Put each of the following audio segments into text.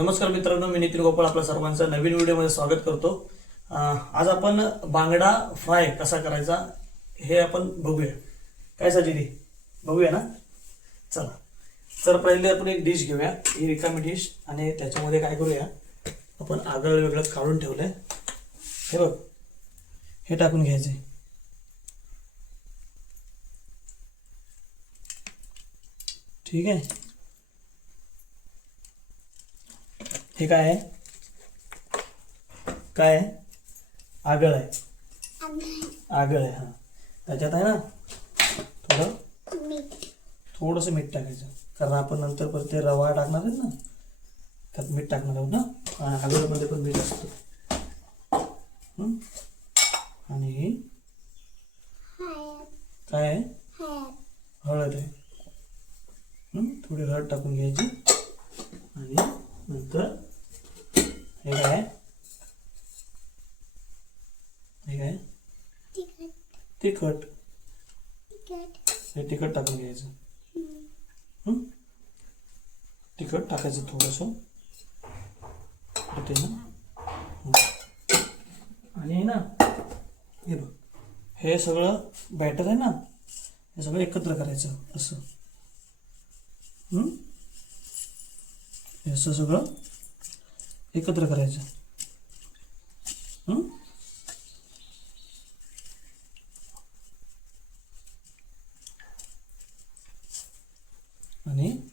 नमस्कार मित्रांनो मी नितीन गोपाळ आपल्या सर्वांचं नवीन व्हिडिओमध्ये स्वागत करतो. आज आपण बांगडा फ्राय कसा करायचा हे आपण बघूया. काय सजिरी बघूया ना? चला. तर पहिले आपण एक डिश घेऊया ही रिकामी डिश आणि त्याच्यामध्ये काय करूया आपण आगळ वेगळं काढून ठेवलंय. हे बघ हे टाकून घ्यायचे ठीक आहे? हे काय आहे? काय आहे? आगळ आहे. आगळ आहे हा. त्याच्यात आहे ना थोडं थोडंसं मीठ टाकायचं. कारण आपण नंतर परत ते रवा टाकणार आहेत ना त्यात मीठ टाकणार आहोत ना. आणि आगळमध्ये पण मीठ असतं. आणि काय आहे? हळद आहे. थोडी हळद टाकून घ्यायची. आणि नंतर हे काय आहे? हे काय आहे? तिखट. हे तिखट टाकून घ्यायचं. तिखट टाकायचं थोडंसं. होते ना? आणि ना हे बघ. हे सगळं बॅटर आहे ना हे सगळं एकत्र करायचं असं. हे असं सगळं एकत्र करायचं. हं? आणि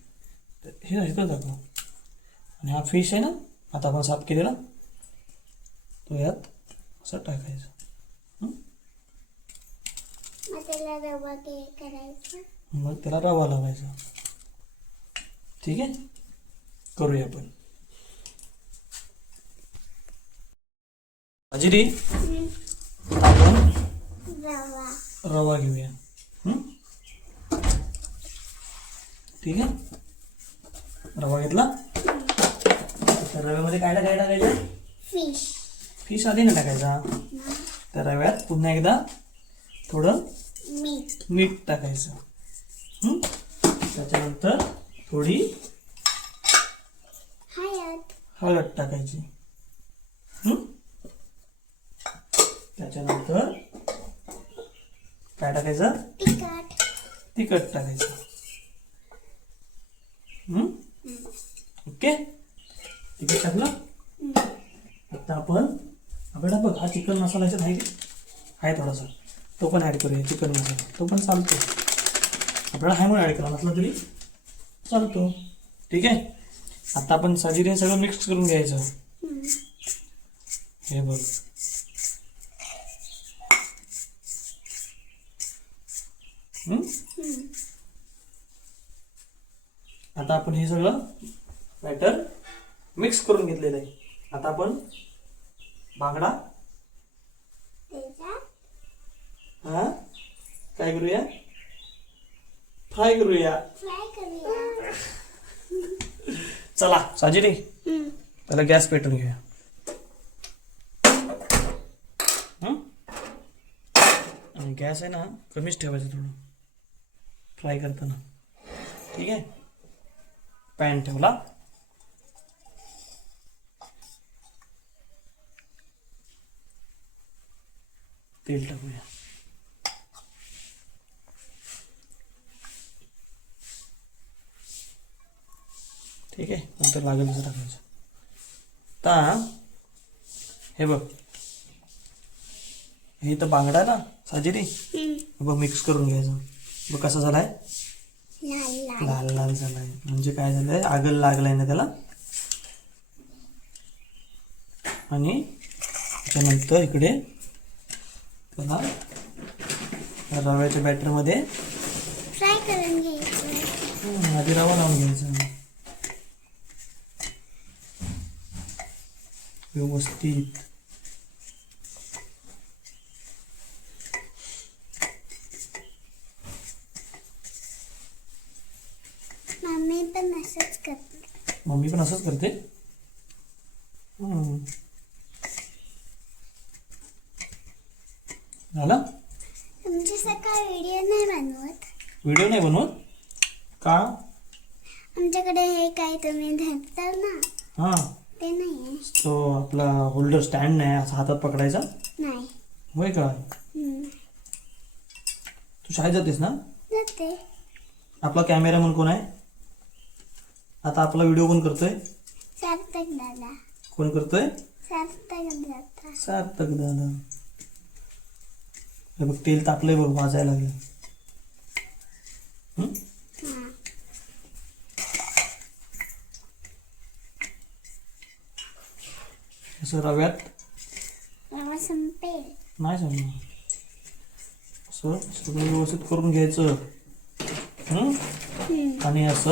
हे इकडं दाखव. आणि हा फिश आहे ना आता आपण साफ केलेला तो यात असं टाकायचा. मग त्याला रवा लावायचा. ठीक आहे? करूया आपण. अजिरी आपण रवा रवा घेऊया. हं? ठीक आहे? रवा घेतला? तर रव्यामध्ये काय काय टाकायचं? फिश फिश आधी नाही टाकायचा. त्या रव्यात पुन्हा एकदा थोडं मीठ टाकायचं? त्याच्यानंतर थोडी हळद टाकायची हं? त्याच्यानंतर काय टाकायचं? तिखट. टाकायचं? ओके? तिखट टाकलं? आता आपण आपल्याला बघ हा चिकन मसाला याच्यात आहे? आहे थोडासा. तो पण ॲड करूया चिकन मसाला. तो पण चालतो. आपल्याला आहे म्हणून ॲड करा नसला तरी चालतो. ठीक आहे? आता आपण साजिरे सगळं मिक्स करून घ्यायचं. हे बघ. आता आपण हे सगळं बॅटर मिक्स करून घेतलेलं आहे. आता आपण बांगडा. हा? काय करूया? फ्राय करूया. चला साजिरी त्याला गॅस पेटून घेऊया. गॅस आहे ना कमीच ठेवायचं थोडं. फ्राय करताना ठीक आहे? पॅन ठेवला. तेल टाकूया. ठीक आहे? नंतर लागेल तसं टाकायचं. आता हे बघ. हे तर बांगडा ना साजिरी बघ मिक्स करून घ्यायचं. बघ कसा झालाय? लाल लाल. झालाय. म्हणजे काय झालंय? आगल लागलाय ना त्याला? आणि त्याच्यानंतर इकडे त्याला त्या रव्याच्या बॅटरमध्ये आधी रवा लावून घ्यायचा. व्यवस्थित मम्मी पण असंच करते. मम्मी पण असंच करते? हं. झालं? तुमची सकाळ व्हिडिओ नाही बनवत. व्हिडिओ नाही बनवत? का? आमच्याकडे हे काय तुम्ही धरता ना हां. ते नाही आहे तो आपला होल्डर स्टँड नाही असा हातात पकडायचा? नाही. होय का? हम्म. तू शाळेत जातेस ना? जाते. आपला कॅमेरामन कोण आहे? आता आपला व्हिडिओ कोण करतोय? सार्थक दादा. कोण करतोय? सार्थक दादा. सार्थक दादा. हे बघ तेल तापलंय बघ वाजायला लागलं. असं रव्यात? संपेल नाही सांगणार असं सगळं व्यवस्थित करून घ्यायचं? हम्म. आणि असं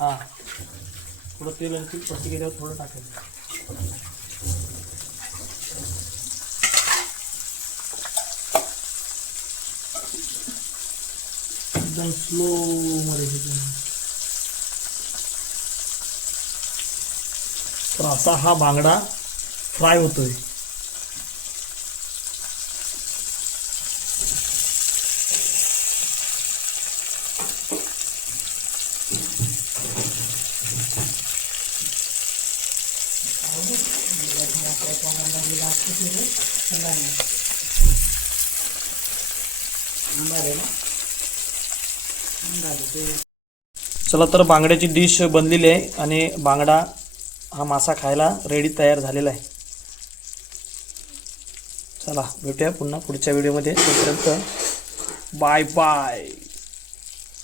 हा. थोडं तेल आणि तूप पलटी केल्यावर थोडं टाकायचं एकदम स्लो मध्ये हे करून. तर असा हा बांगडा फ्राय होतोय. चला तर बांगड्याची डिश बनलेली आहे आणि बांगडा हा मासा खायला रेडी तयार झालेला आहे. चला भेटूया पुन्हा पुढच्या व्हिडिओमध्ये तोपर्यंत बाय बाय